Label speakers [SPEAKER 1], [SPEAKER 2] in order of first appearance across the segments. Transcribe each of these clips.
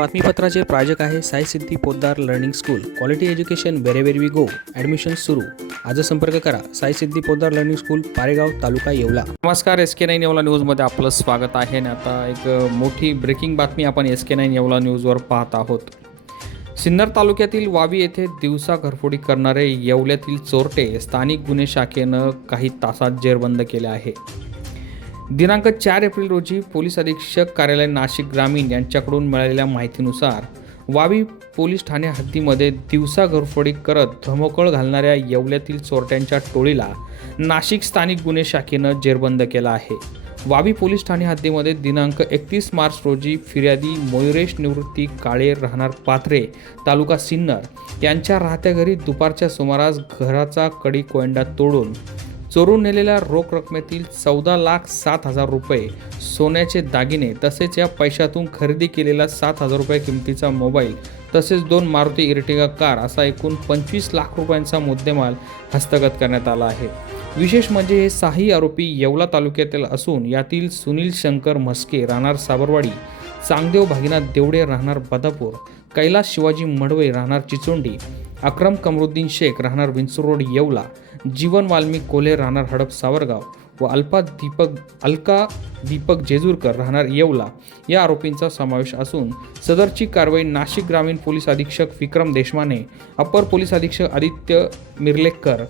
[SPEAKER 1] बातमीपत्राचे प्रायोजक आहे Sai Siddhi Podar learning school. Quality education wherever we go admission सुरू. आज संपर्क करा. Sai Siddhi Podar learning school Paregaon taluka Yeola. नमस्कार एस के नाईन येवला न्यूजमध्ये आपलं स्वागत आहे. आणि आता एक मोठी ब्रेकिंग बातमी आपण एस के नाईन येवला न्यूजवर पाहत आहोत. सिन्नर तालुक्यातील वावी येथे दिवसा घरफोडी करणारे येवल्यातील चोरटे स्थानिक गुन्हे शाखेनं काही तासात जेरबंद केले आहे. दिनांक चार एप्रिल रोजी पोलीस अधीक्षक कार्यालय नाशिक ग्रामीण यांच्याकडून मिळालेल्या माहितीनुसार वावी पोलीस ठाणे हद्दीमध्ये दिवसा घरफोडी करत धमोकळ घालणाऱ्या येवल्यातील चोरट्यांच्या टोळीला नाशिक स्थानिक गुन्हे शाखेनं जेरबंद केला आहे. वावी पोलीस ठाणे हद्दीमध्ये दिनांक एकतीस मार्च रोजी फिर्यादी मयुरेश निवृत्ती काळे राहणार पाथरे तालुका सिन्नर यांच्या राहत्या घरी दुपारच्या सुमारास घराचा कडी कोयंडा तोडून चोरून नेलेल्या रोख रकमेतील चौदा लाख सात हजार रुपये सोन्याचे दागिने तसेच या पैशातून खरेदी केलेला सात हजार रुपये किमतीचा मोबाईल तसेच दोन मारुती इर्टिगा कार असा एकूण पंचवीस लाख रुपयांचा मुद्देमाल हस्तगत करण्यात आला आहे. विशेष म्हणजे हे सहाही आरोपी येवला तालुक्यातील असून यातील सुनील शंकर म्हस्के राहणार साबरवाडी चांगदेव भागीनाथ देवडे राहणार बदापूर कैलास शिवाजी मडवे राहणार चिचोंडी अक्रम कमरुद्दीन शेख राहणार विंचू रोड येवला जीवन वाल्मिक कोल्हे राहणार हडप सावरगाव व अल्पा दीपक अलका दीपक जेजूरकर राहणार येवला. या आरोपींचा समावेश असून सदरची कारवाई नाशिक ग्रामीण पोलीस अधीक्षक विक्रम देशमाने अप्पर पोलीस अधीक्षक आदित्य मिर्लेकर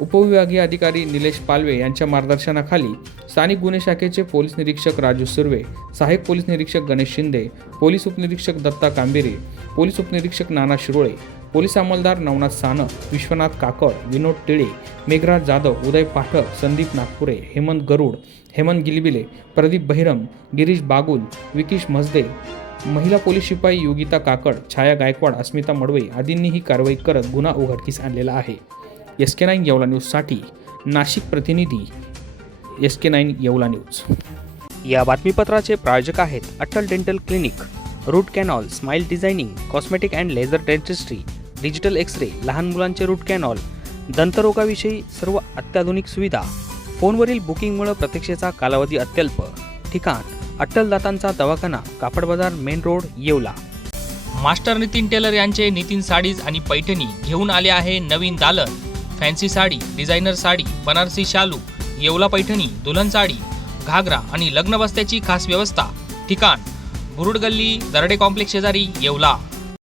[SPEAKER 1] उपविभागीय अधिकारी निलेश पालवे यांच्या मार्गदर्शनाखाली स्थानिक गुन्हे शाखेचे पोलीस निरीक्षक राजू सुर्वे सहाय्यक पोलीस निरीक्षक गणेश शिंदे पोलीस उपनिरीक्षक दत्ता कांबिरे पोलीस उपनिरीक्षक नाना शिरोळे पोलीस अंमलदार नवनाथ सानप विश्वनाथ काकड विनोद टिळे मेघराज जाधव उदय पाठक संदीप नागपुरे हेमंत गरुड हेमंत गिलबिले प्रदीप बहिरम गिरीश बागुल विकीश मजदे महिला पोलीस शिपाई योगिता काकड छाया गायकवाड अस्मिता मडवे आदींनी ही कारवाई करत गुन्हा उघडकीस आणलेला आहे. एस के नाईन येवला न्यूजसाठी नाशिक प्रतिनिधी S K nine Yeola news.
[SPEAKER 2] या बातमीपत्राचे प्रायोजक आहेत Atal dental clinic root canal smile designing cosmetic and laser dentistry digital X ray लहान मुलांचे रूट कॅनॉल दंतरोगाविषयी सर्व अत्याधुनिक सुविधा फोनवरील बुकिंगमुळे प्रतीक्षेचा कालावधी अत्यल्प. ठिकाण अट्टल दातांचा दवाखाना Kapad Bazar main road Yeola.
[SPEAKER 3] Master Nitin tailor यांचे नितीन साडीज आणि पैठणी घेऊन आले आहे नवीन दालन. फॅन्सी साडी डिझायनर साडी बनारसी शालू येवला पैठणी दुल्हन साडी घागरा आणि लग्न बस्त्याची खास व्यवस्था. ठिकाण बुरुड गल्ली दरडे कॉम्प्लेक्स शेजारी येवला.